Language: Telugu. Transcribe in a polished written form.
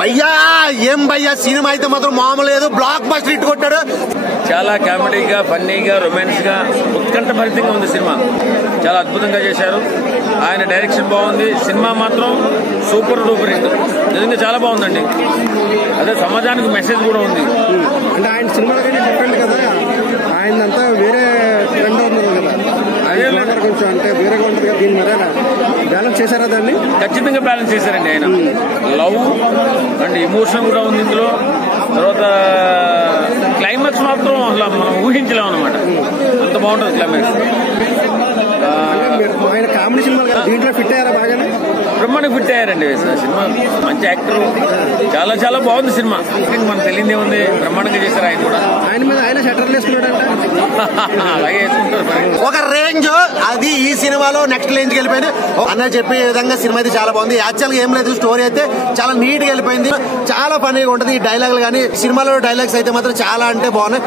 భయ్యా ఏం భయ్యా సినిమా అయితే మాత్రం మామూలు లేదు, బ్లాక్ బస్టర్ హిట్ కొట్టాడు. చాలా కామెడీగా, ఫన్నీగా, రొమాన్స్ గా, ఉత్కంఠభరితంగా ఉంది సినిమా. చాలా అద్భుతంగా చేశారు. ఆయన డైరెక్షన్ బాగుంది. సినిమా మాత్రం సూపర్ డూపర్ హిట్. నిజంగా చాలా బాగుందండి. అదే సమాజానికి మెసేజ్ కూడా ఉంది. అంటే ఆయన సినిమాల కంటే డిఫరెంట్ కదా, ఆయనంతా వేరే ట్రెండ్ ఉన్నారు కదా, అదే కొంచెం అంటే వేరేగా ఉంటుంది కదా. దీని మీద బ్యాలెన్స్ చేశారా దాన్ని? ఖచ్చితంగా బ్యాలెన్స్ చేశారండి ఆయన. లవ్ అండ్ ఎమోషన్ కూడా ఉంది ఇందులో. తర్వాత క్లైమాక్స్ మాత్రం అసలు మనం ఊహించలేము అనమాట. అంత బాగుంటుంది క్లైమాక్స్. ఆయన కామెడీ సినిమాలు కదా, దీంట్లో ఫిట్ అయ్యారా బాగానే? బ్రహ్మాండంగా ఫిట్ అయ్యారండి సినిమా. మంచి యాక్టర్, చాలా చాలా బాగుంది సినిమా. మనకు తెలియదే ఉంది, బ్రహ్మాండంగా చేశారు ఆయన కూడా. ఆయన మీద ఆయన షట్టర్లు వేసుకున్నాడంట. అలాగే వేసుకుంటారు. ఒక రేంజ్ అది ఈ సినిమాలో నెక్స్ట్ రేంజ్కి వెళ్ళిపోయింది అన్న చెప్పే విధంగా సినిమా అయితే చాలా బాగుంది. యాక్చువల్ గా ఏం లేదు, స్టోరీ అయితే చాలా నీట్ గా వెళ్ళిపోయింది. చాలా ఫన్నీగా ఉంటుంది. ఈ డైలాగులు కానీ సినిమాలో డైలాగ్స్ అయితే మాత్రం చాలా అంటే బాగున్నాయి.